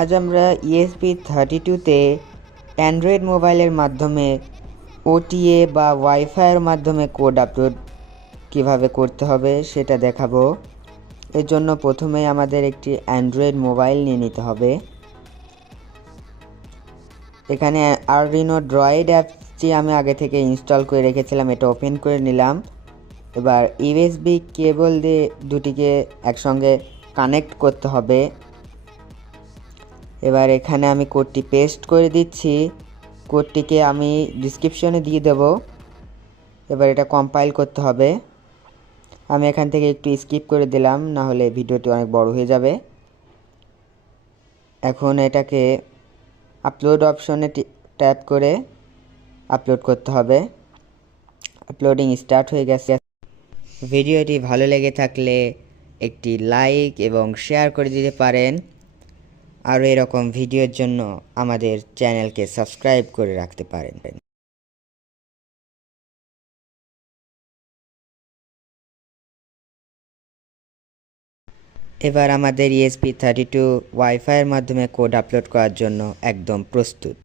আজ আমরা ESP32-তে অ্যান্ড্রয়েড মোবাইলের মাধ্যমে OTA বা ওয়াইফাইয়ের মাধ্যমে কোড আপলোড কিভাবে করতে হবে সেটা দেখাবো। এর জন্য প্রথমে আমাদের একটি অ্যান্ড্রয়েড মোবাইল নিয়ে নিতে হবে। এখানে আরডিনো ড্রয়েড অ্যাপসটি আমি আগে থেকে ইনস্টল করে রেখেছিলাম, এটা ওপেন করে নিলাম। এবার ইউএসবি কেবল দিয়ে দুটিকে একসঙ্গে কানেক্ট করতে হবে। এবার এখানে আমি কোডটি পেস্ট করে দিচ্ছি, কোডটিকে আমি ডিসক্রিপশনে দিয়ে দেব। এবার এটা কম্পাইল করতে হবে। আমি এখান থেকে একটু স্কিপ করে দিলাম, না হলে ভিডিওটি অনেক বড় হয়ে যাবে। এখন এটাকে আপলোড অপশনে ট্যাপ করে আপলোড করতে হবে। আপলোডিং স্টার্ট হয়ে গেছে। ভিডিওটি ভালো লেগে থাকলে একটি লাইক এবং শেয়ার করে দিতে পারেন। আরও এরকম ভিডিওর জন্য আমাদের চ্যানেলকে সাবস্ক্রাইব করে রাখতে পারেন। এবার আমাদের ESP32 ওয়াইফাইয়ের মাধ্যমে কোড আপলোড করার জন্য একদম প্রস্তুত।